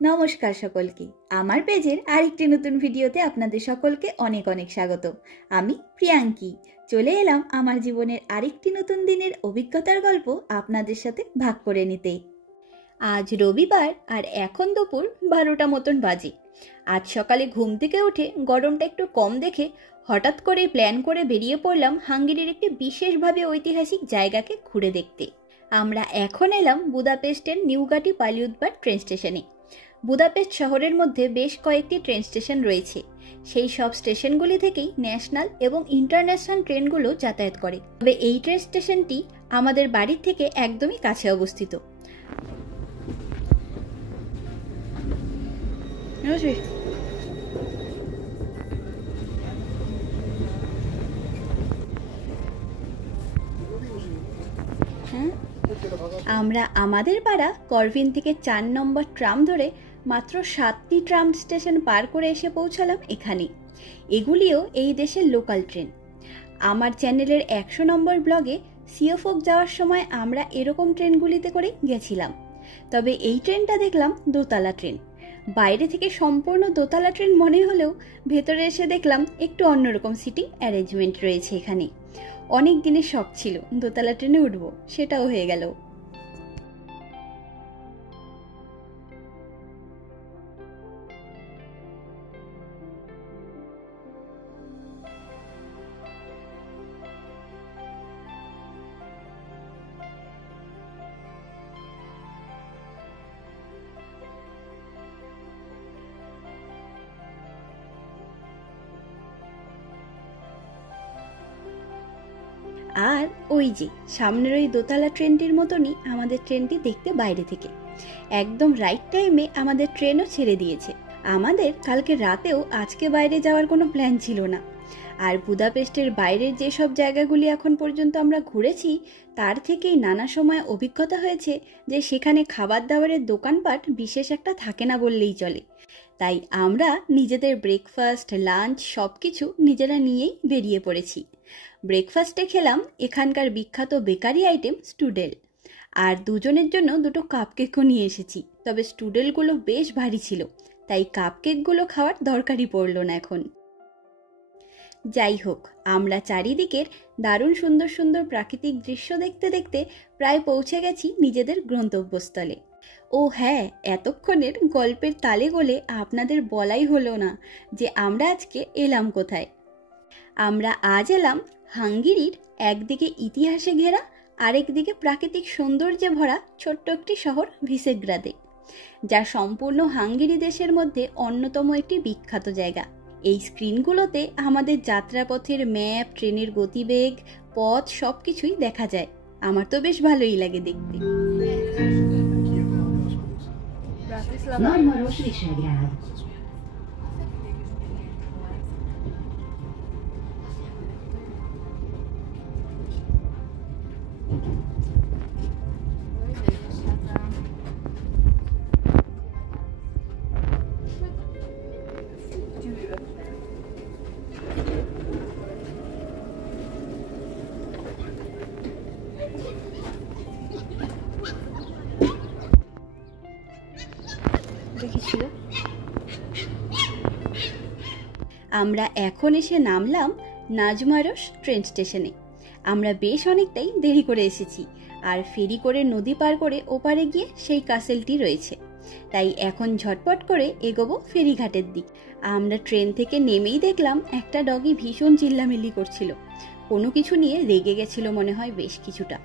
নমস্কার সকলকে। আমার পেজের আরেকটি নতুন ভিডিওতে আপনাদের সকলকে অনেক অনেক স্বাগত। আমি প্রিয়াঙ্কি চলে এলাম আমার জীবনের আরেকটি নতুন দিনের অভিজ্ঞতার গল্প আপনাদের সাথে ভাগ করে নিতে। আজ রবিবার আর এখন দুপুর 12টা মতন বাজে। আজ সকালে ঘুম থেকে উঠে গরমটা একটু কম দেখে হঠাৎ করে প্ল্যান করে বেরিয়ে পড়লাম হাঙ্গেরির একটি বিশেষভাবে ঐতিহাসিক জায়গাকে ঘুরে দেখতে। আমরা এখন এলাম বুদাপেস্টের নিউগাটি পালিউদবার ট্রেন স্টেশনে। বুদাপেস্ট শহরের মধ্যে বেশ কয়েকটি ট্রেন স্টেশন রয়েছে। সেই সব স্টেশনগুলি থেকেই ন্যাশনাল এবং ইন্টারন্যাশনাল ট্রেনগুলো যাতায়াত করে। তবে এই ট্রেন স্টেশনটি আমাদের বাড়ির থেকে একদমই কাছে অবস্থিত। আমরা আমাদের পাড়া করভিন থেকে 4 নম্বর ট্রাম ধরে মাত্র 7টি ট্রাম স্টেশন পার করে এসে পৌঁছালাম এখানে। এগুলিও এই দেশের লোকাল ট্রেন। আমার চ্যানেলের 100 নম্বর ব্লগে সিওফোক যাওয়ার সময় আমরা এরকম ট্রেনগুলিতে করে গেছিলাম। তবে এই ট্রেনটা দেখলাম দোতলা ট্রেন। বাইরে থেকে সম্পূর্ণ দোতলা ট্রেন মনে হলেও ভেতরে এসে দেখলাম একটু অন্যরকম সিটিং অ্যারেঞ্জমেন্ট রয়েছে এখানে। অনেক দিনের শখ ছিল দোতলা ট্রেনে উঠবো, সেটাও হয়ে গেল। আর ওই যে সামনের ওই দোতলা ট্রেনটির মতনই আমাদের ট্রেনটি দেখতে বাইরে থেকে। একদম রাইট টাইমে আমাদের ট্রেনও ছেড়ে দিয়েছে। আমাদের কালকে রাতেও আজকে বাইরে যাওয়ার কোনো প্ল্যান ছিল না। আর বুদাপেস্টের বাইরের যেসব জায়গাগুলি এখন পর্যন্ত আমরা ঘুরেছি তার থেকেই নানা সময় অভিজ্ঞতা হয়েছে যে সেখানে খাবার দাবারের দোকানপাট বিশেষ একটা থাকে না বললেই চলে। তাই আমরা নিজেদের ব্রেকফাস্ট, লাঞ্চ সব কিছু নিজেরা নিয়েই বেরিয়ে পড়েছি। ব্রেকফাস্টে খেলাম এখানকার বিখ্যাত বেকারি আইটেম স্টুডেল। আর দুজনের জন্য দুটো কাপকেকও নিয়ে এসেছি। তবে স্টুডেলগুলো বেশ ভারী ছিল, তাই কাপকেকগুলো খাওয়ার দরকারই পড়লো না এখন। যাই হোক, আমরা চারিদিকের দারুণ সুন্দর সুন্দর প্রাকৃতিক দৃশ্য দেখতে দেখতে প্রায় পৌঁছে গেছি নিজেদের গন্তব্যস্থলে। ও হ্যাঁ, এতক্ষণের গল্পের তালে গোলে আপনাদের বলাই হলো না যে আমরা আজকে এলাম কোথায়। আমরা আজ এলাম হাঙ্গেরির একদিকে ইতিহাসে ঘেরা আরেকদিকে প্রাকৃতিক সৌন্দর্যে ভরা ছোট্ট একটি শহর ভিসেগ্রাদে, যা সম্পূর্ণ হাঙ্গেরি দেশের মধ্যে অন্যতম একটি বিখ্যাত জায়গা। এই স্ক্রিনগুলোতে আমাদের যাত্রাপথের ম্যাপ, ট্রেনের গতিবেগ, পথ সবকিছুই দেখা যায়। আমার তো বেশ ভালোই লাগে দেখতে। আমরা এখন এসে নামলাম নাজমারস ট্রেন স্টেশনে। আমরা বেশ অনেকটাই দেরি করে এসেছি, আর ফেরি করে নদী পার করে ওপারে গিয়ে সেই কাসেলটি রয়েছে। তাই এখন ঝটপট করে এগোবো ফেরিঘাটের দিক। আমরা ট্রেন থেকে নেমেই দেখলাম একটা ডগি ভীষণ চিল্লামিল্লি করছিল। কোনো কিছু নিয়ে রেগে গেছিল মনে হয় বেশ কিছুটা,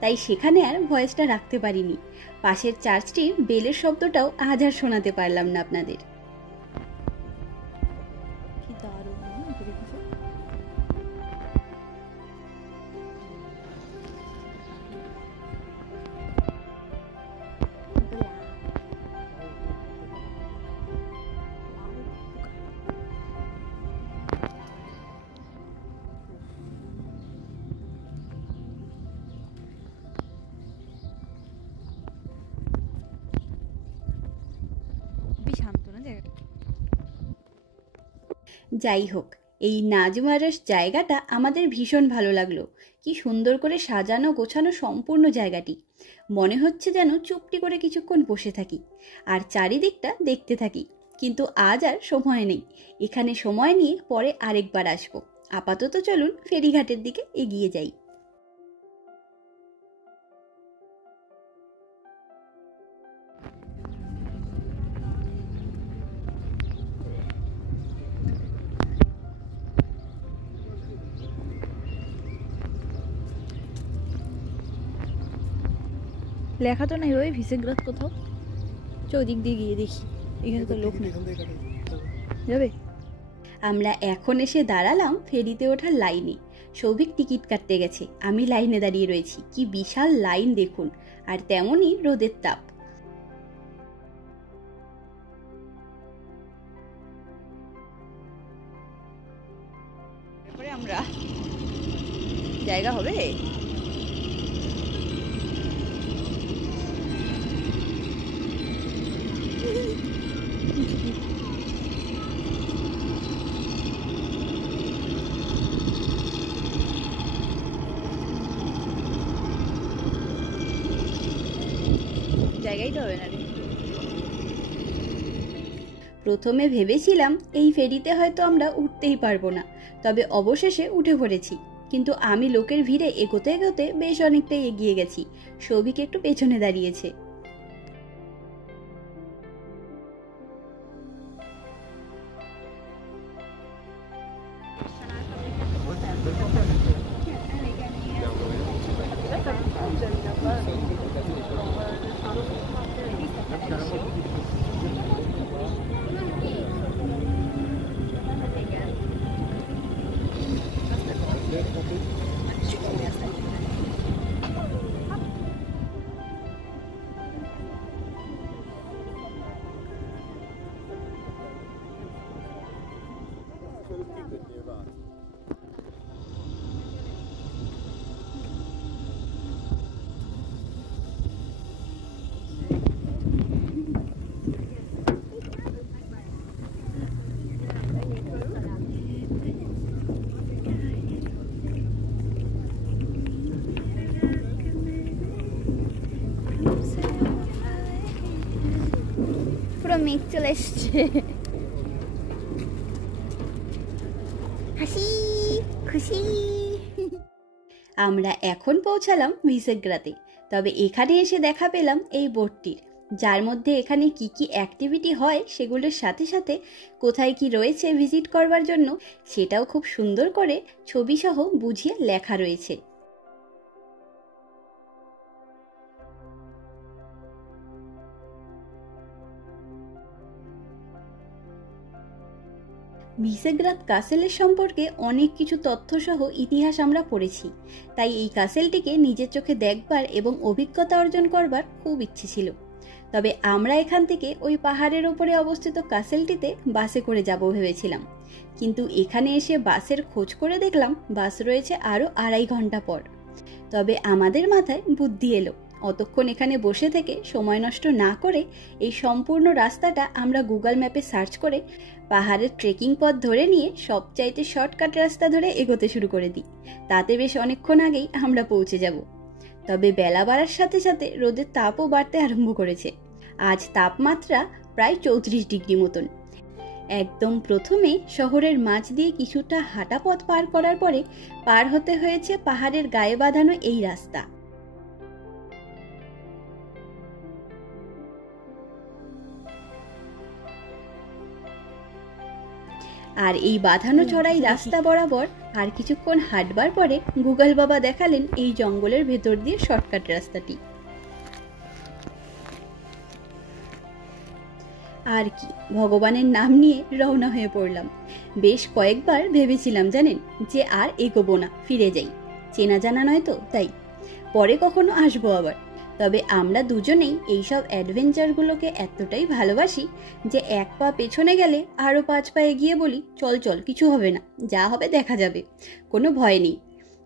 তাই সেখানে আর ভয়েসটা রাখতে পারিনি। পাশের চার্চটির বেলের শব্দটাও আজ আর শোনাতে পারলাম না আপনাদের। যাই হোক, এই নাজমারাস জায়গাটা আমাদের ভীষণ ভালো লাগলো। কি সুন্দর করে সাজানো গোছানো সম্পূর্ণ জায়গাটি। মনে হচ্ছে যেন চুপটি করে কিছুক্ষণ বসে থাকি আর চারিদিকটা দেখতে থাকি। কিন্তু আজ আর সময় নেই, এখানে সময় নিয়ে পরে আরেকবার আসবো। আপাতত চলুন ফেরিঘাটের দিকে এগিয়ে যাই। লেখা তো নাই ওই ভিসেগ্রাদ কোথাও। চৌদিক দিয়ে গিয়ে দেখি, এখানে তো লোক নেই। যাবে? আমরা এখন এসে দাঁড়ালাম ফেরিতে ওঠার লাইনে। সৌভিক টিকিট কাটতে গেছে, আমি লাইনে দাঁড়িয়ে রয়েছি। কি বিশাল লাইন দেখুন, আর তেমনই রোদের তাপ। তারপরে আমরা জায়গা হবে। জায়গাই তো হবে না রে। প্রথমে ভেবেছিলাম এই ফেরিতে হয়তো আমরা উঠতেই পারবো না, তবে অবশেষে উঠে পড়েছি। কিন্তু আমি লোকের ভিড়ে এগোতে এগোতে বেশ অনেকটাই এগিয়ে গেছি। সৌভিক একটু পেছনে দাঁড়িয়েছে। পুরো মেঘ চলে এসছে। হাসি খুশি। আমরা এখন পৌঁছালাম ভিসেগ্রাতে। তবে এখানে এসে দেখা পেলাম এই বোটটির, যার মধ্যে এখানে কি কি অ্যাক্টিভিটি হয় সেগুলোর সাথে সাথে কোথায় কি রয়েছে ভিজিট করবার জন্য সেটাও খুব সুন্দর করে ছবিসহ বুঝিয়ে লেখা রয়েছে। ভিসেগ্রাদ কাসেলের সম্পর্কে অনেক কিছু তথ্যসহ ইতিহাস আমরা পড়েছি, তাই এই কাসেলটিকে নিজের চোখে দেখবার এবং অভিজ্ঞতা অর্জন করবার খুব ইচ্ছে ছিল। তবে আমরা এখান থেকে ওই পাহাড়ের ওপরে অবস্থিত কাসেলটিতে বাসে করে যাব ভেবেছিলাম, কিন্তু এখানে এসে বাসের খোঁজ করে দেখলাম বাস রয়েছে আরও 2.5 ঘন্টা পর। তবে আমাদের মাথায় বুদ্ধি এলো, অতক্ষণ এখানে বসে থেকে সময় নষ্ট না করে এই সম্পূর্ণ রাস্তাটা আমরা গুগল ম্যাপে সার্চ করে পাহাড়ের ট্রেকিং পথ ধরে নিয়ে সবচাইতে শর্টকাট রাস্তা ধরে এগোতে শুরু করে দিই। তাতে বেশ অনেকক্ষণ আগেই আমরা পৌঁছে যাব। তবে বেলা বাড়ার সাথে সাথে রোদের তাপও বাড়তে আরম্ভ করেছে। আজ তাপমাত্রা প্রায় 34 ডিগ্রি মতন। একদম প্রথমে শহরের মাঝ দিয়ে কিছুটা হাঁটা পথ পার করার পরে পার হতে হয়েছে পাহাড়ের গায়ে বাঁধানো এই রাস্তা। আর এই বাঁধানো চড়াই রাস্তা বরাবর আর কিছুক্ষণ হাঁটবার পরে গুগল বাবা দেখালেন এই জঙ্গলের ভেতর দিয়ে শর্টকাট রাস্তাটি। আর কি, ভগবানের নাম নিয়ে রওনা হয়ে পড়লাম। বেশ কয়েকবার ভেবেছিলাম জানেন যে আর এগোবো না, ফিরে যাই, চেনা জানা নয় তো, তাই পরে কখনো আসবো আবার। তবে আমরা দুজনেই এইসব অ্যাডভেঞ্চারগুলোকে এতটাই ভালোবাসি যে এক পা পেছনে গেলে আরও 5 পা এগিয়ে বলি চল চল, কিছু হবে না, যা হবে দেখা যাবে, কোনো ভয় নেই।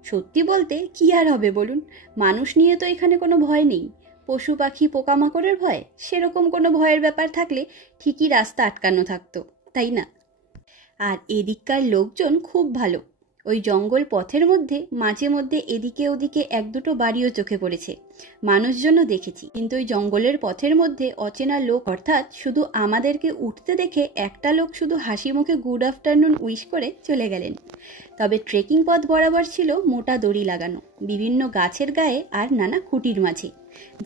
সত্যি বলতে কি আর হবে বলুন, মানুষ নিয়ে তো এখানে কোনো ভয় নেই। পশু পাখি পোকামাকড়ের ভয়, সেরকম কোনো ভয়ের ব্যাপার থাকলে ঠিকই রাস্তা আটকানো থাকতো, তাই না? আর এদিককার লোকজন খুব ভালো। ওই জঙ্গল পথের মধ্যে মাঝে মধ্যে এদিকে ওদিকে এক দুটো বাড়িও চোখে পড়েছে, মানুষজনও দেখেছি। কিন্তু ওই জঙ্গলের পথের মধ্যে অচেনা লোক, অর্থাৎ শুধু আমাদেরকে উঠতে দেখে একটা লোক শুধু হাসি মুখে গুড আফটারনুন উইশ করে চলে গেলেন। তবে ট্রেকিং পথ বরাবর ছিল মোটা দড়ি লাগানো বিভিন্ন গাছের গায়ে আর নানা খুঁটির মাঝে,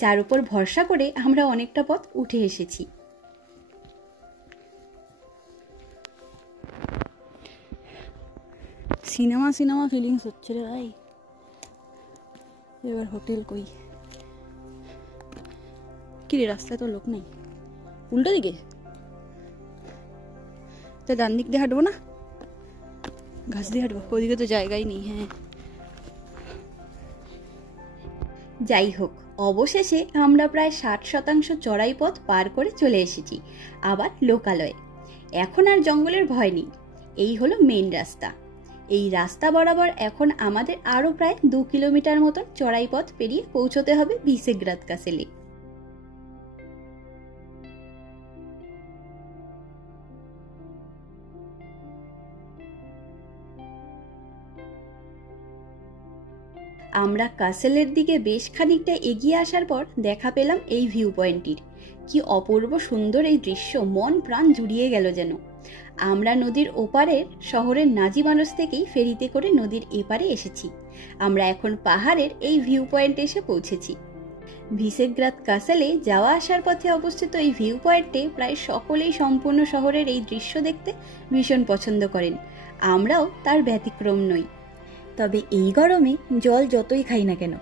যার উপর ভরসা করে আমরা অনেকটা পথ উঠে এসেছি। সিনেমা সিনেমা ফিলিংস হচ্ছে রে ভাই। এবার হোটেল কই? কি রে, রাস্তায় তো লোক নেই, উল্টো দিকে তো ডান দিক দিয়ে হাঁটবো না, ঘাস দিয়ে হাঁটবো? ওদিকে তো জায়গাই নেই। হ্যাঁ, যাই হোক, অবশেষে আমরা প্রায় 60% চড়াই পথ পার করে চলে এসেছি আবার লোকালয়ে। এখন আর জঙ্গলের ভয় নেই। এই হলো মেন রাস্তা। এই রাস্তা বরাবর এখন আমাদের আরও প্রায় 2 কিলোমিটার মতন চড়াই পথ পেরিয়ে পৌঁছতে হবে ভিসেগ্রাদ কাসেলে। আমরা কাসেলের দিকে বেশ খানিকটা এগিয়ে আসার পর দেখা পেলাম এই ভিউ পয়েন্টটির। কি অপূর্ব সুন্দর এই দৃশ্য, মন প্রাণ জুড়িয়ে গেল যেন। আমরা নদীর ওপারের শহরের নাজিমানস থেকেই ফেরিতে করে নদীর এপারে এসেছি। আমরা এখন পাহাড়ের এই ভিউ পয়েন্টে এসে পৌঁছেছি। ভিসেগ্রাদ কাসেলে যাওয়া আসার পথে অবস্থিত এই ভিউ পয়েন্টে প্রায় সকলেই সম্পূর্ণ শহরের এই দৃশ্য দেখতে ভীষণ পছন্দ করেন। আমরাও তার ব্যতিক্রম নই। তবে এই গরমে জল যতই খাই না কেন,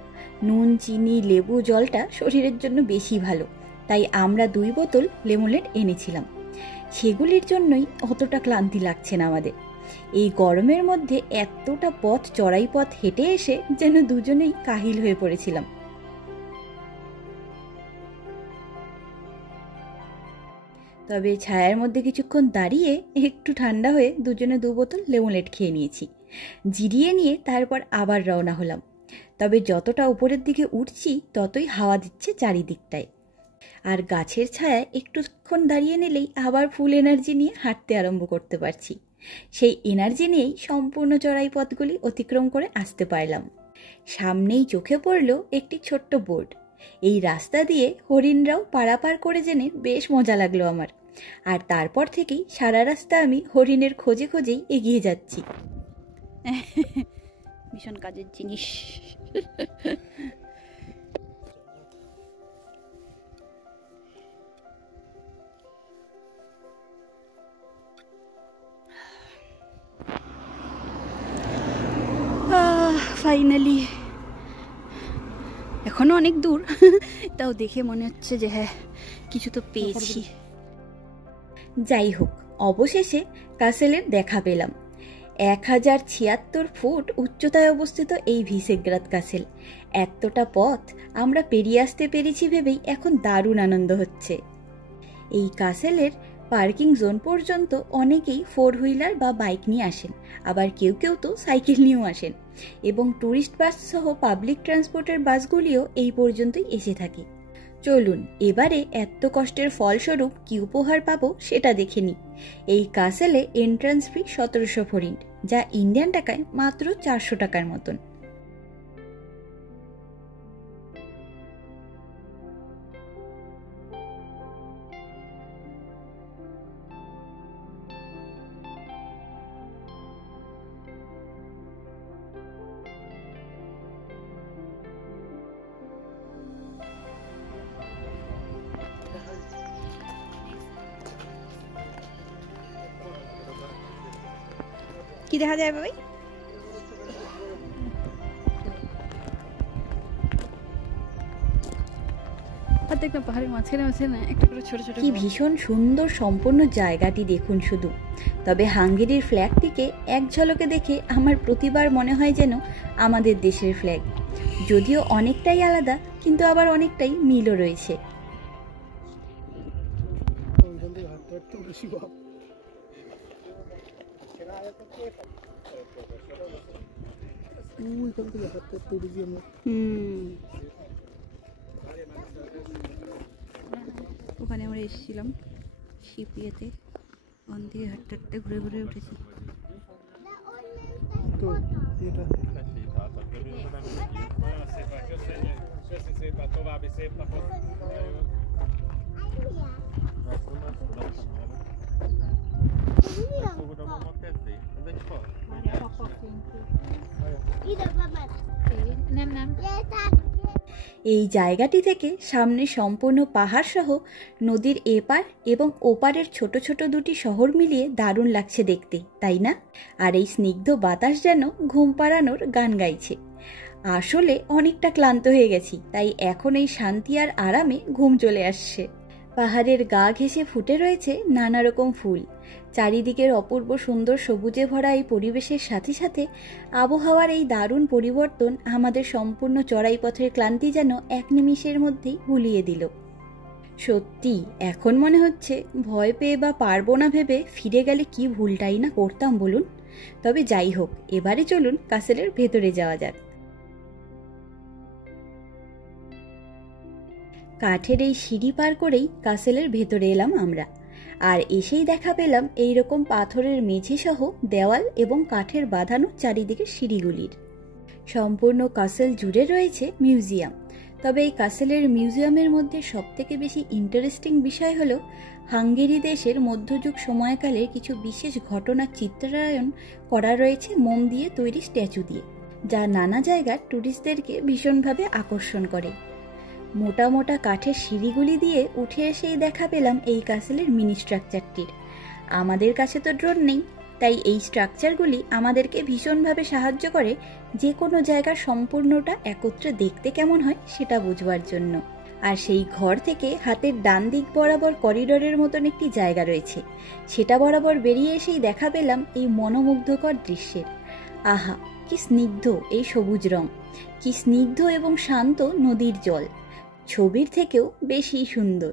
নুন চিনি লেবু জলটা শরীরের জন্য বেশি ভালো, তাই আমরা 2 বোতল লেমনেড এনেছিলাম। সেগুলির জন্যই অতটা ক্লান্তি লাগছে না আমাদের। এই গরমের মধ্যে এতটা পথ চড়াই পথ হেঁটে এসে যেন দুজনেই কাহিল হয়ে পড়েছিলাম। তবে ছায়ার মধ্যে কিছুক্ষণ দাঁড়িয়ে একটু ঠান্ডা হয়ে দুজনে 2 বোতল লেমনেড খেয়ে নিয়েছি। জিরিয়ে নিয়ে তারপর আবার রওনা হলাম। তবে যতটা উপরের দিকে উঠছি ততই হাওয়া দিচ্ছে চারিদিকটায়, আর গাছের ছায়ায় একটুক্ষণ দাঁড়িয়ে নিলেই আবার ফুল এনার্জি নিয়ে হাঁটতে আরম্ভ করতে পারছি। সেই এনার্জি নিয়েই সম্পূর্ণ চড়াই পথগুলি অতিক্রম করে আসতে পারলাম। সামনেই চোখে পড়ল একটি ছোট্ট বোর্ড। এই রাস্তা দিয়ে হরিণরাও পারাপার করে জেনে বেশ মজা লাগলো আমার। আর তারপর থেকেই সারা রাস্তা আমি হরিণের খোঁজে খোঁজেই এগিয়ে যাচ্ছি। ভীষণ কাজের জিনিস। ফাইনালি, এখনো অনেক দূর, তাও দেখে মনে হচ্ছে যে হ্যাঁ কিছু তো পেয়েছি। যাই হোক, অবশেষে কাসেলের দেখা পেলাম। 1076 ফুট উচ্চতায় অবস্থিত এই ভিসেগ্রাদ কাসেল। এতটা পথ আমরা পেরিয়ে আসতে পেরেছি ভেবেই এখন দারুণ আনন্দ হচ্ছে। এই কাসেলের পার্কিং জোন পর্যন্ত অনেকেই 4 হুইলার বা বাইক নিয়ে আসেন, আবার কেউ কেউ তো সাইকেল নিয়েও আসেন, এবং ট্যুরিস্ট বাস সহ পাবলিক ট্রান্সপোর্টের বাসগুলিও এই পর্যন্তই এসে থাকে। চলুন এবারে এত কষ্টের ফলস্বরূপ কি উপহার পাবো সেটা দেখে নিই। এই কাসেলে এন্ট্রান্স ফি 1700 ফরিন্ট, যা ইন্ডিয়ান টাকায় মাত্র 400 টাকার মতন। কি দেখা যায় ভাই? পাহাড়ের মাঝখানে মাঝখানে একটা করে ছোট ছোট কি ভীষণ সুন্দর সম্পূর্ণ জায়গাটি দেখুন শুধু। তবে হাঙ্গেরির ফ্ল্যাগটিকে এক ঝলকে দেখে আমার প্রতিবার মনে হয় যেন আমাদের দেশের ফ্ল্যাগ। যদিও অনেকটাই আলাদা, কিন্তু আবার অনেকটাই মিলও রয়েছে। ওখানে আমরা এসেছিলাম শিপিয়েতে। ওখান দিয়ে হাঁটতে হাঁটতে ঘুরে ঘুরে উঠেছি। এই জায়গাটি থেকে সামনে সম্পূর্ণ পাহাড় সহ নদীর এপার এবং ওপারের ছোট ছোট দুটি শহর মিলিয়ে দারুণ লাগছে দেখতে, তাই না? আর এই স্নিগ্ধ বাতাস যেন ঘুম পাড়ানোর গান গাইছে। আসলে অনেকটা ক্লান্ত হয়ে গেছি, তাই এখন এই শান্তি আর আরামে ঘুম চলে আসছে। পাহাড়ের গা ঘেঁষে ফুটে রয়েছে নানা রকম ফুল। চারিদিকের অপূর্ব সুন্দর সবুজে ভরা এই পরিবেশের সাথে সাথে আবহাওয়ার এই দারুণ পরিবর্তন আমাদের সম্পূর্ণ চড়াই পথের ক্লান্তি যেন এক নিমিষের মধ্যেই ভুলিয়ে দিল। সত্যি এখন মনে হচ্ছে ভয় পেয়ে বা পারবো না ভেবে ফিরে গেলে কি ভুলটাই না করতাম বলুন। তবে যাই হোক, এবারে চলুন কাসেলের ভেতরে যাওয়া যাক। কাঠের এই সিঁড়ি পার করেই কাসেলের ভেতরে এলাম আমরা, আর এসেই দেখা পেলাম এইরকম পাথরের মেঝে সহ দেওয়াল এবং কাঠের বাঁধানো চারিদিকে সিঁড়িগুলির। সম্পূর্ণ কাসেল জুড়ে রয়েছে মিউজিয়াম। তবে এই কাসেলের মিউজিয়ামের মধ্যে সবথেকে বেশি ইন্টারেস্টিং বিষয় হলো হাঙ্গেরি দেশের মধ্যযুগ সময়কালের কিছু বিশেষ ঘটনার চিত্রায়ন করা রয়েছে মোম দিয়ে তৈরি স্ট্যাচু দিয়ে, যা নানা জায়গার ট্যুরিস্টদেরকে ভীষণভাবে আকর্ষণ করে। মোটা মোটা কাঠের সিঁড়িগুলি দিয়ে উঠে এসেই দেখা পেলাম এই কাসেলের মিনি স্ট্রাকচারটির। আমাদের কাছে তো ড্রোন নেই, তাই এই স্ট্রাকচারগুলি আমাদেরকে ভীষণভাবে সাহায্য করে যে কোনো জায়গার সম্পূর্ণটা একত্রে দেখতে কেমন হয় সেটা বুঝবার জন্য। আর সেই ঘর থেকে হাতের ডান দিক বরাবর করিডোরের মতন একটি জায়গা রয়েছে, সেটা বরাবর বেরিয়ে এসেই দেখা পেলাম এই মনোমুগ্ধকর দৃশ্যের। আহা, কি স্নিগ্ধ এই সবুজ রং, কি স্নিগ্ধ এবং শান্ত নদীর জল, ছবির থেকেও বেশি সুন্দর।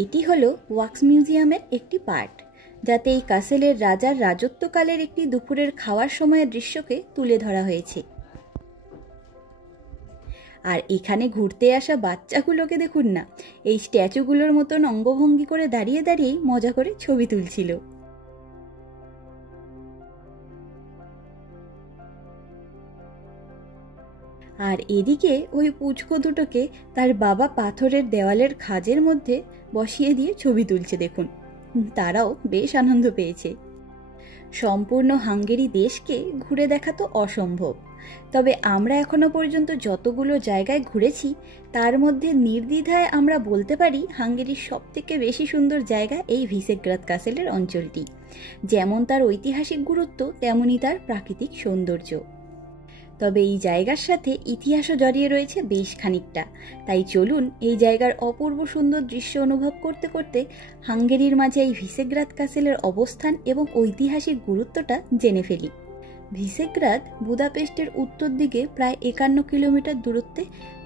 এটি হলো ওয়াক্স মিউজিয়ামের একটি পার্ট, যাতে এই কাসেলের রাজার রাজত্বকালের একটি দুপুরের খাওয়ার সময়ের দৃশ্যকে তুলে ধরা হয়েছে। আর এখানে ঘুরতে আসা বাচ্চাগুলোকে দেখুন না, এই স্ট্যাচুগুলোর মতন অঙ্গভঙ্গি করে দাঁড়িয়ে দাঁড়িয়েই মজা করে ছবি তুলছিল। আর এদিকে ওই পুচকো দুটোকে তার বাবা পাথরের দেওয়ালের খাঁজের মধ্যে বসিয়ে দিয়ে ছবি তুলছে দেখুন, তারাও বেশ আনন্দ পেয়েছে। সম্পূর্ণ হাঙ্গেরি দেশকে ঘুরে দেখা তো অসম্ভব, তবে আমরা এখনো পর্যন্ত যতগুলো জায়গায় ঘুরেছি তার মধ্যে নির্দ্বিধায় আমরা বলতে পারি হাঙ্গেরির সবথেকে বেশি সুন্দর জায়গা এই ভিসেগ্রাদ কাসেলের অঞ্চলটি। যেমন তার ঐতিহাসিক গুরুত্ব, তেমনই তার প্রাকৃতিক সৌন্দর্য। তবে এই জায়গার সাথে ইতিহাসও জড়িয়ে রয়েছে বেশ খানিকটা, তাই চলুন এই জায়গার অপূর্ব সুন্দর দৃশ্য অনুভব করতে করতে হাঙ্গেরির মাঝে এই ভিসেগ্রাদ কাসেলের অবস্থান এবং ঐতিহাসিক গুরুত্বটা জেনে ফেলি। ভিসেগ্রাদ বুদাপেস্টের উত্তর দিকে প্রায় 51 কিলোমিটার দূরত্বে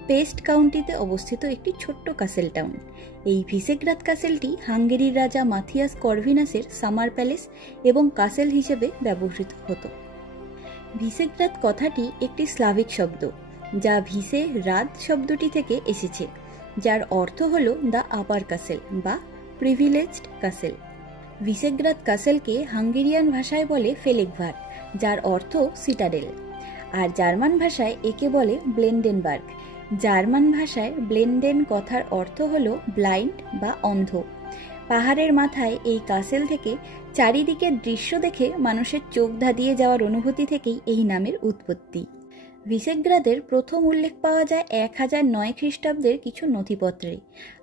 পেস্ট কাউন্টিতে অবস্থিত একটি ছোট্ট কাসেল টাউন। এই ভিসেগ্রাদ কাসেলটি হাঙ্গেরির রাজা মাথিয়াস কর্ভিনাসের সামার প্যালেস এবং কাসেল হিসেবে ব্যবহৃত হতো। ভিসেগ্রাদ কথাটি একটি স্লাভিক শব্দ, যা ভিসে রাদ শব্দটি থেকে এসেছে, যার অর্থ হল দ্য আপার কাসেল বা প্রিভিলেজড কাসেল। ভিসেগ্রাদ কাসেলকে হাঙ্গেরিয়ান ভাষায় বলে ফেলেকভার, যার অর্থ সিটাডেল, আর জার্মান ভাষায় একে বলে ব্লেন্ডেনবার্গ। জার্মান ভাষায় ব্লেন্ডেন কথার অর্থ হল ব্লাইন্ড বা অন্ধ। পাহাড়ের মাথায় এই কাসেল থেকে চারিদিকের দৃশ্য দেখে মানুষের চোখ ধাঁধিয়ে যাওয়ার অনুভূতি থেকেই এই নামের উৎপত্তি। ভিসেগ্রাদের প্রথম উল্লেখ পাওয়া যায় 1009 খ্রিস্টাব্দের কিছু নথিপত্রে।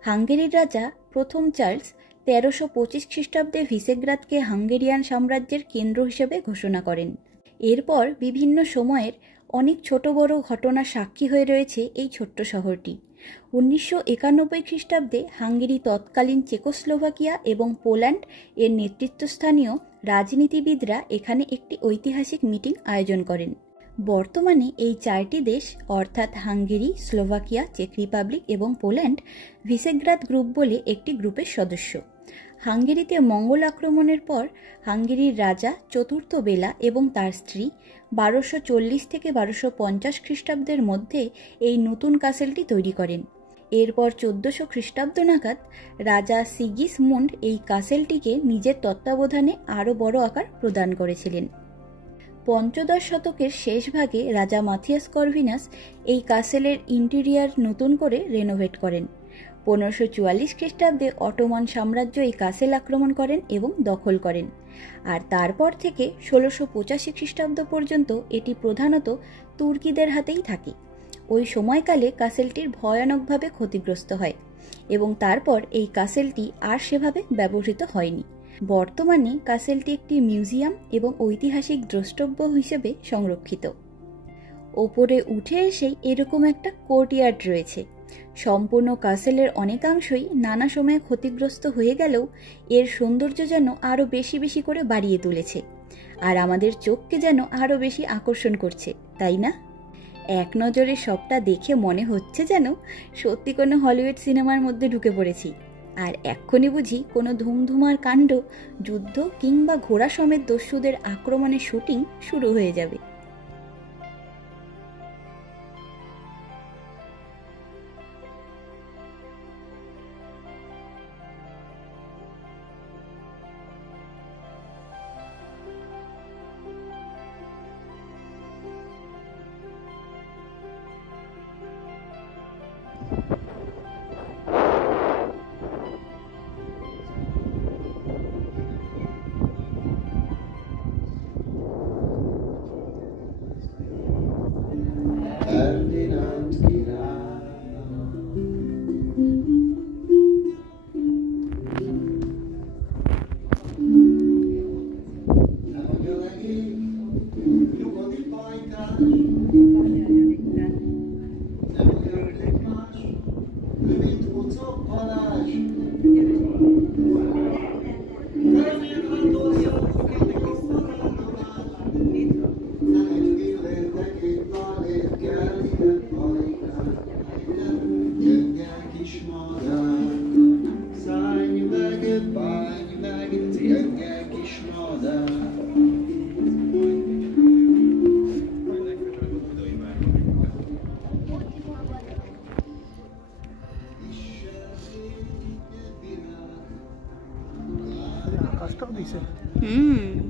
হাঙ্গেরির রাজা প্রথম চার্লস 1325 খ্রিস্টাব্দে ভিসেগ্রাদকে হাঙ্গেরিয়ান সাম্রাজ্যের কেন্দ্র হিসেবে ঘোষণা করেন। এরপর বিভিন্ন সময়ের অনেক ছোট বড় ঘটনার সাক্ষী হয়ে রয়েছে এই ছোট্ট শহরটি। 1991 খ্রিস্টাব্দে হাঙ্গেরি তৎকালীন চেকোস্লোভাকিয়া এবং পোল্যান্ড এর নেতৃত্বস্থানীয় রাজনীতিবিদরা এখানে একটি ঐতিহাসিক মিটিং আয়োজন করেন। বর্তমানে এই 4টি দেশ অর্থাৎ হাঙ্গেরি, স্লোভাকিয়া, চেক রিপাবলিক এবং পোল্যান্ড ভিসেগ্রাদ গ্রুপ বলে একটি গ্রুপের সদস্য। হাঙ্গেরিতে মঙ্গল আক্রমণের পর হাঙ্গেরির রাজা চতুর্থ বেলা এবং তার স্ত্রী 1240 থেকে 1250 খ্রিস্টাব্দের মধ্যে এই নতুন কাসেলটি তৈরি করেন। এরপর 1400 খ্রিস্টাব্দ নাগাদ রাজা সিগিসমুন্ড এই কাসেলটিকে নিজের তত্ত্বাবধানে আরও বড় আকার প্রদান করেছিলেন। পঞ্চদশ শতকের শেষ ভাগে রাজা মাথিয়াস কর্ভিনাস এই কাসেলের ইন্টেরিয়ার নতুন করে রেনোভেট করেন। 1544 খ্রিস্টাব্দে অটোমান সাম্রাজ্য এই কাসেল আক্রমণ করেন এবং দখল করেন, আর তারপর থেকে 1685 খ্রিস্টাব্দ পর্যন্ত এটি প্রধানত তুর্কিদের হাতেই থাকে। ওই সময়কালে কাসেলটির ভয়ানকভাবে ক্ষতিগ্রস্ত হয় এবং তারপর এই কাসেলটি আর সেভাবে ব্যবহৃত হয়নি। বর্তমানে কাসেলটি একটি মিউজিয়াম এবং ঐতিহাসিক দ্রষ্টব্য হিসেবে সংরক্ষিত। ওপরে উঠে এসেই এরকম একটা কোর্টইয়ার্ড রয়েছে। সম্পূর্ণ কাসেলের অনেকাংশই নানা সময়ে ক্ষতিগ্রস্ত হয়ে গেলেও এর সৌন্দর্য যেন আরও বেশি বেশি করে বাড়িয়ে তুলেছে, আর আমাদের চোখকে যেন আরও বেশি আকর্ষণ করছে, তাই না? এক নজরে সবটা দেখে মনে হচ্ছে যেন সত্যি কোনো হলিউড সিনেমার মধ্যে ঢুকে পড়েছি, আর এক্ষুনি বুঝি কোনো ধুমধুমার কাণ্ড, যুদ্ধ কিংবা ঘোড়া সমেত দস্যুদের আক্রমণের শুটিং শুরু হয়ে যাবে।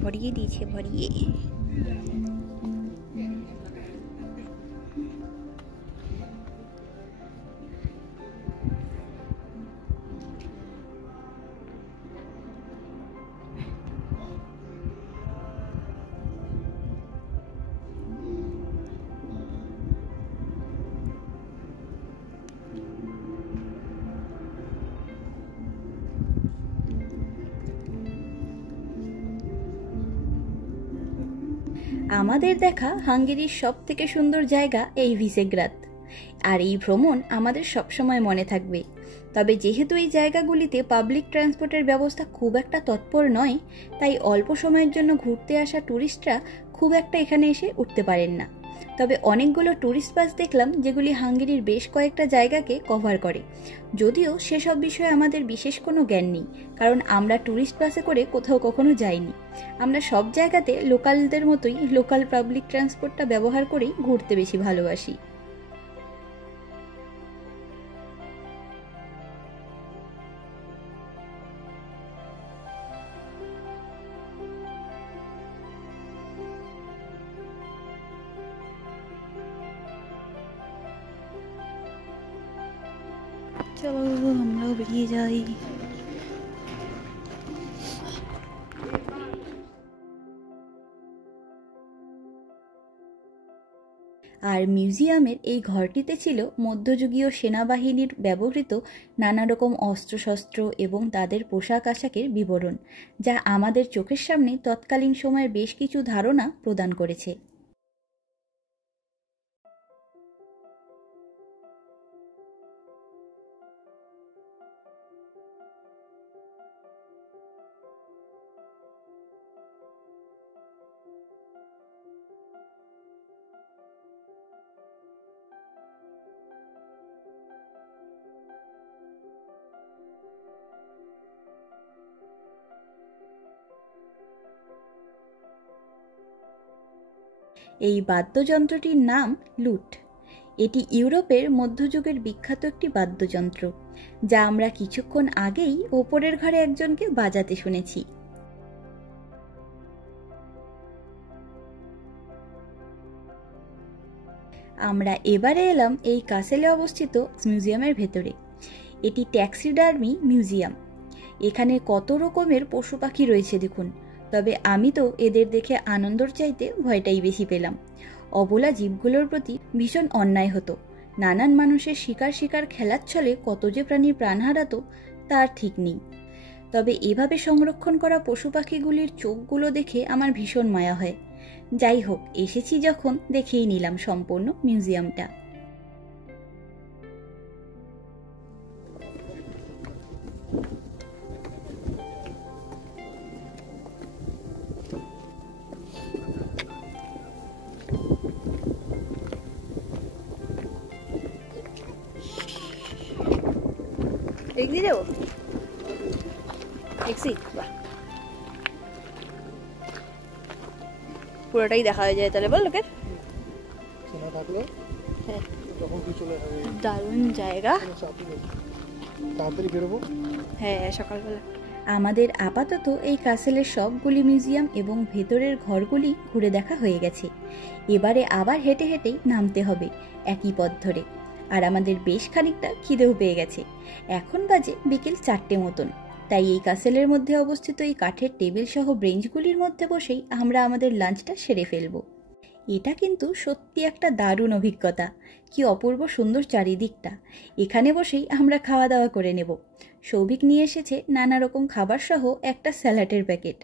ভরিয়ে দিয়েছে, ভরিয়ে। আমাদের দেখা হাঙ্গেরির সব থেকে সুন্দর জায়গা এই ভিসেগ্রাদ, আর এই ভ্রমণ আমাদের সবসময় মনে থাকবে। তবে যেহেতু এই জায়গাগুলিতে পাবলিক ট্রান্সপোর্টের ব্যবস্থা খুব একটা তৎপর নয়, তাই অল্প সময়ের জন্য ঘুরতে আসা ট্যুরিস্টরা খুব একটা এখানে এসে উঠতে পারেন না। তবে অনেকগুলো ট্যুরিস্ট বাস দেখলাম যেগুলি হাঙ্গেরির বেশ কয়েকটা জায়গাকে কভার করে, যদিও সেসব বিষয়ে আমাদের বিশেষ কোনো জ্ঞান নেই, কারণ আমরা ট্যুরিস্ট বাসে করে কোথাও কখনো যাইনি। আমরা সব জায়গাতে লোকালদের মতোই লোকাল পাবলিক ট্রান্সপোর্টটা ব্যবহার করেই ঘুরতে বেশি ভালোবাসি। চলো আমরাও বেরিয়ে যাই। আর মিউজিয়ামের এই ঘরটিতে ছিল মধ্যযুগীয় সেনাবাহিনীর ব্যবহৃত নানা রকম অস্ত্রশস্ত্র এবং তাদের পোশাক আশাকের বিবরণ, যা আমাদের চোখের সামনে তৎকালীন সময়ের বেশ কিছু ধারণা প্রদান করেছে। এই বাদ্যযন্ত্রটির নাম লুট। এটি ইউরোপের মধ্যযুগের বিখ্যাত একটি বাদ্যযন্ত্র, যা আমরা কিছুক্ষণ আগেই ওপরের ঘরে একজনকে বাজাতে শুনেছি। আমরা এবারে এলাম এই কাসেলে অবস্থিত মিউজিয়ামের ভেতরে। এটি ট্যাক্সিডার্মি মিউজিয়াম। এখানে কত রকমের পশু পাখি রয়েছে দেখুন। তবে আমি তো এদের দেখে আনন্দর চাইতে ভয়টাই বেশি পেলাম। অবলা জীবগুলোর প্রতি ভীষণ অন্যায় হতো। নানান মানুষের শিকার খেলার ছলে কত যে প্রাণীর প্রাণ হারাতো তার ঠিক নেই। তবে এভাবে সংরক্ষণ করা পশু পাখিগুলির চোখগুলো দেখে আমার ভীষণ মায়া হয়। যাই হোক, এসেছি যখন দেখেই নিলাম সম্পূর্ণ মিউজিয়ামটা। দেখি দেবো দেখছি, বাহ, পুরোটাই দেখা হয়ে যায় তাহলে বল লোকের। হ্যাঁ, দারুণ জায়গা। হ্যাঁ, সকালবেলা। আমাদের আপাতত এই কাসেলের সবগুলি মিউজিয়াম এবং ভেতরের ঘরগুলি ঘুরে দেখা হয়ে গেছে। এবারে আবার হেঁটে হেঁটেই নামতে হবে একই পথ ধরে। আর আমাদের বেশ খানিকটা খিদেও পেয়ে গেছে। এখন বাজে বিকেল 4টে মতন। তাই এই কাসেলের মধ্যে অবস্থিত এই কাঠের টেবিল সহ বেঞ্চগুলির মধ্যে বসেই আমরা আমাদের লাঞ্চটা সেরে ফেলব। এটা কিন্তু সত্যি একটা দারুণ অভিজ্ঞতা। কি অপূর্ব সুন্দর চারিদিকটা। এখানে বসেই আমরা খাওয়া দাওয়া করে নেব। সৌভিক নিয়ে এসেছে নানা রকম খাবার সহ একটা স্যালাডের প্যাকেট,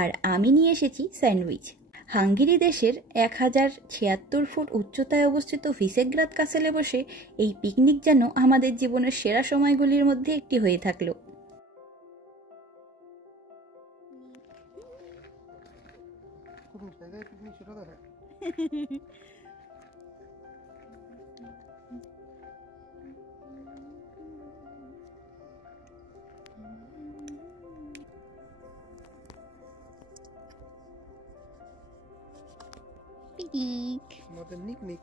আর আমি নিয়ে এসেছি স্যান্ডউইচ। হাঙ্গেরি দেশের 1076 ফুট উচ্চতায় অবস্থিত ভিসেগ্রাদ কাসেলে বসে এই পিকনিক যেন আমাদের জীবনের সেরা সময়গুলির মধ্যে একটি হয়ে থাকলো। Nick.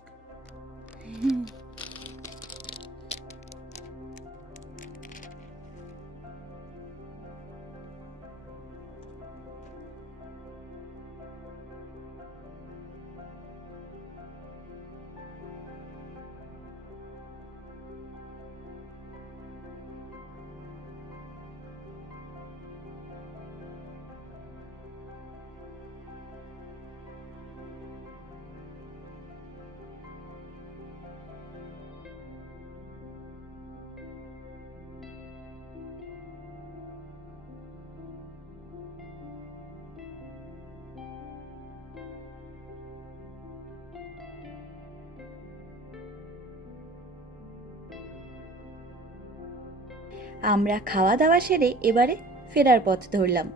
আমরা খাওয়া দাওয়া সেরে এবারে ফেরার পথ ধরলাম।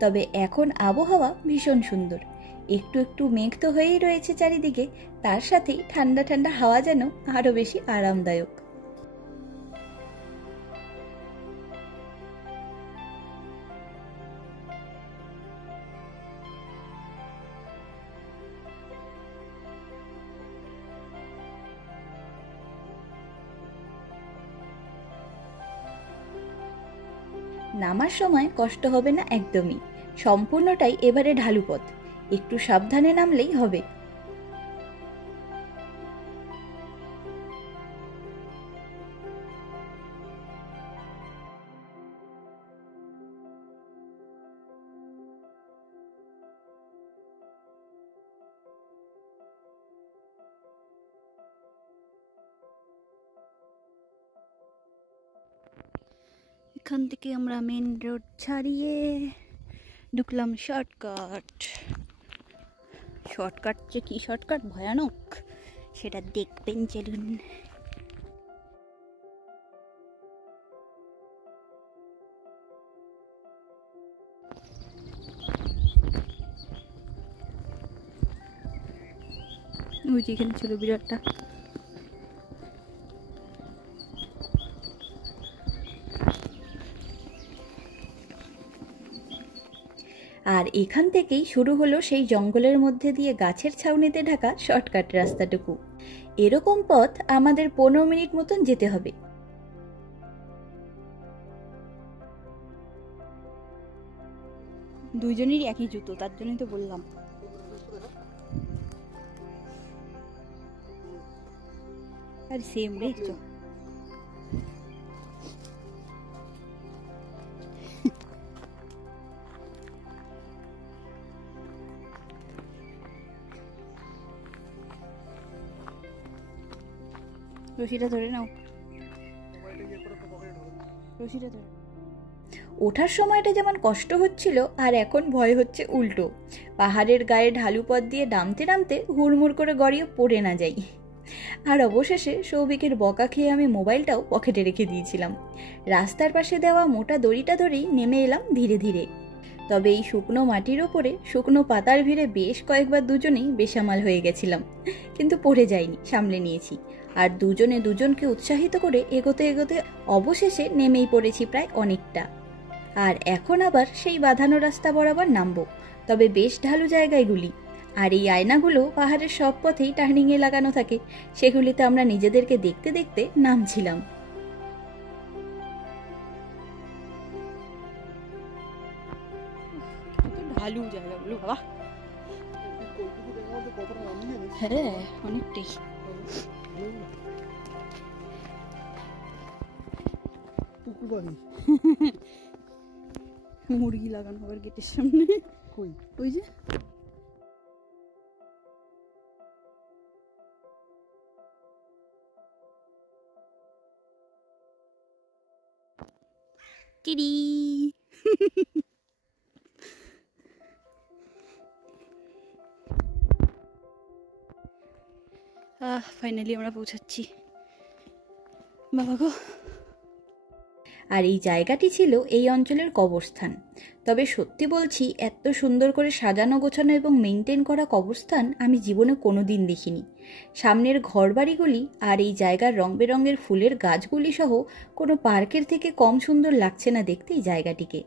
তবে এখন আবহাওয়া ভীষণ সুন্দর। একটু একটু মেঘ তো হয়েই রয়েছে চারিদিকে, তার সাথেই ঠান্ডা ঠান্ডা হাওয়া যেন আরো বেশি আরামদায়ক। নামার সময় কষ্ট হবে না একদমই। সম্পূর্ণটাই এবারে ঢালু পথ, একটু সাবধানে নামলেই হবে। এখান থেকে আমরা মেন রোড ছাড়িয়ে ঢুকলাম শর্টকাট যে কি শর্টকাট ভয়ানক, সেটা দেখবেন চলুন। ওই যেখানে ছিল বিরাটটা, আর এখান থেকেই শুরু হলো সেই জঙ্গলের মধ্যে দিয়ে গাছের ছাউনিতে ঢাকা শর্টকাট রাস্তাটুকু। এরকম পথ আমাদের 15 মিনিট মতন যেতে হবে। দুইজনেরই একই জুতো, তার জন্যই তো বললাম। আর সেম রে, চল। রশিটা ধরে নাও, রশিটা ধরে। ওঠার সময়টা যেমন কষ্ট হচ্ছিল, আর এখন ভয় হচ্ছে উল্টো, পাহাড়ের গায়ে ঢালু পথ দিয়ে নামতে নামতে হুড়মুড় করে গড়িয়ে পড়ে না যাই। আর অবশেষে সৌভিকের বকা খেয়ে আমি মোবাইলটাও পকেটে রেখে দিয়েছিলাম। রাস্তার পাশে দেওয়া মোটা দড়িটা ধরেই নেমে এলাম ধীরে ধীরে। তবে এই শুকনো মাটির ওপরে শুকনো পাতার ভিড়ে বেশ কয়েকবার দুজনেই বেসামাল হয়ে গেছিলাম, কিন্তু পড়ে যাইনি, সামলে নিয়েছি। আর দুজনে দুজনকে উৎসাহিত করে এগোতে এগোতে অবশেষে নেমেই পড়েছি প্রায় অনেকটা। আর এখন আবার সেই বাঁধানো রাস্তা বরাবর নামবো, তবে বেশ ঢালু জায়গাগুলি। আর এই আয়নাগুলো পাহাড়ের সব পথেই টার্নিংয়ে লাগানো থাকে, সেগুলিতে আমরা নিজেদেরকে দেখতে দেখতে নামছিলাম। ঢালু জায়গাগুলো বাবা। হ্যাঁ, অনেকটাই। মুরগি লাগানো আবার গেটের সামনে। ওই যে কিরি। ফাইনালি আমরা পৌঁছাচ্ছি বাবা গো। আর এই জায়গাটি ছিল এই অঞ্চলের কবরস্থান। তবে সত্যি বলছি, এত সুন্দর করে সাজানো গোছানো এবং মেনটেন করা কবরস্থান আমি জীবনে কোনোদিন দেখিনি। সামনের ঘরবাড়িগুলি আর এই জায়গার রং বেরঙের ফুলের গাছগুলি সহ কোনো পার্কের থেকে কম সুন্দর লাগছে না দেখতে এই জায়গাটিকে।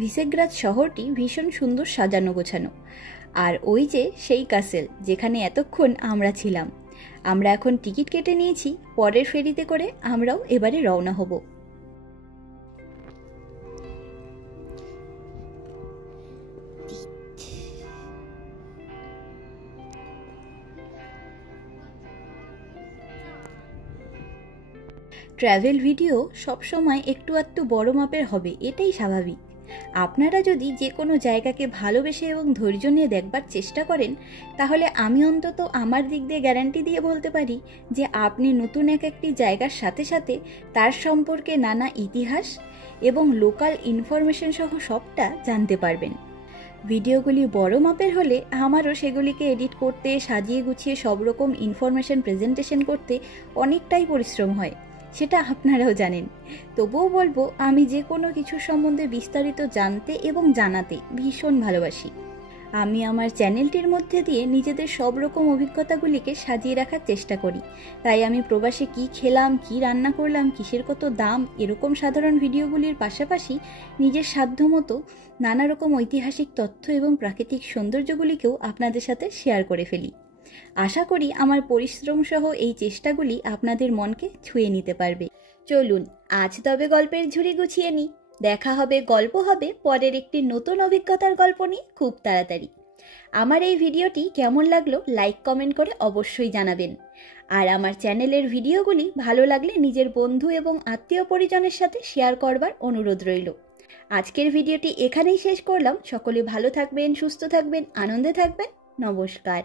ভিসেগ্রাদ শহরটি ভীষণ সুন্দর সাজানো গোছানো। আর ওই যে সেই কাসেল যেখানে এতক্ষণ আমরা ছিলাম। আমরা এখন টিকিট কেটে নিয়েছি, পরের ফেরিতে করে আমরাও এবারে রওনা হব। ট্র্যাভেল ভিডিও সবসময় একটু একটু বড় মাপের হবে, এটাই স্বাভাবিক। আপনারা যদি যে কোনো জায়গাকে ভালোবেসে এবং ধৈর্য নিয়ে দেখবার চেষ্টা করেন, তাহলে আমি অন্তত আমার দিক দিয়ে গ্যারান্টি দিয়ে বলতে পারি যে আপনি নতুন একটি জায়গার সাথে সাথে তার সম্পর্কে নানা ইতিহাস এবং লোকাল ইনফরমেশন সহ সবটা জানতে পারবেন। ভিডিওগুলি বড় মাপের হলে আমারও সেগুলিকে এডিট করতে, সাজিয়ে গুছিয়ে সব রকম ইনফরমেশন প্রেজেন্টেশন করতে অনেকটাই পরিশ্রম হয়, সেটা আপনারাও জানেন। তবুও বলবো, আমি যে কোনো কিছু সম্বন্ধে বিস্তারিত জানতে এবং জানাতে ভীষণ ভালোবাসি। আমি আমার চ্যানেলটির মধ্যে দিয়ে নিজেদের সব রকম অভিজ্ঞতাগুলিকে সাজিয়ে রাখার চেষ্টা করি। তাই আমি প্রবাসে কি খেলাম, কি রান্না করলাম, কিসের কত দাম, এরকম সাধারণ ভিডিওগুলির পাশাপাশি নিজের সাধ্যমতো নানা রকম ঐতিহাসিক তথ্য এবং প্রাকৃতিক সৌন্দর্যগুলিকেও আপনাদের সাথে শেয়ার করে ফেলি। আশা করি আমার পরিশ্রম সহ এই চেষ্টাগুলি আপনাদের মনকে ছুঁয়ে নিতে পারবে। চলুন আজ তবে গল্পের ঝুড়ি গুছিয়ে নিই। দেখা হবে, গল্প হবে পরের একটি নতুন অভিজ্ঞতার গল্প নিয়ে খুব তাড়াতাড়ি। আমার এই ভিডিওটি কেমন লাগলো লাইক কমেন্ট করে অবশ্যই জানাবেন। আর আমার চ্যানেলের ভিডিওগুলি ভালো লাগলে নিজের বন্ধু এবং আত্মীয় পরিজনের সাথে শেয়ার করবার অনুরোধ রইল। আজকের ভিডিওটি এখানেই শেষ করলাম। সকলে ভালো থাকবেন, সুস্থ থাকবেন, আনন্দে থাকবেন। নমস্কার।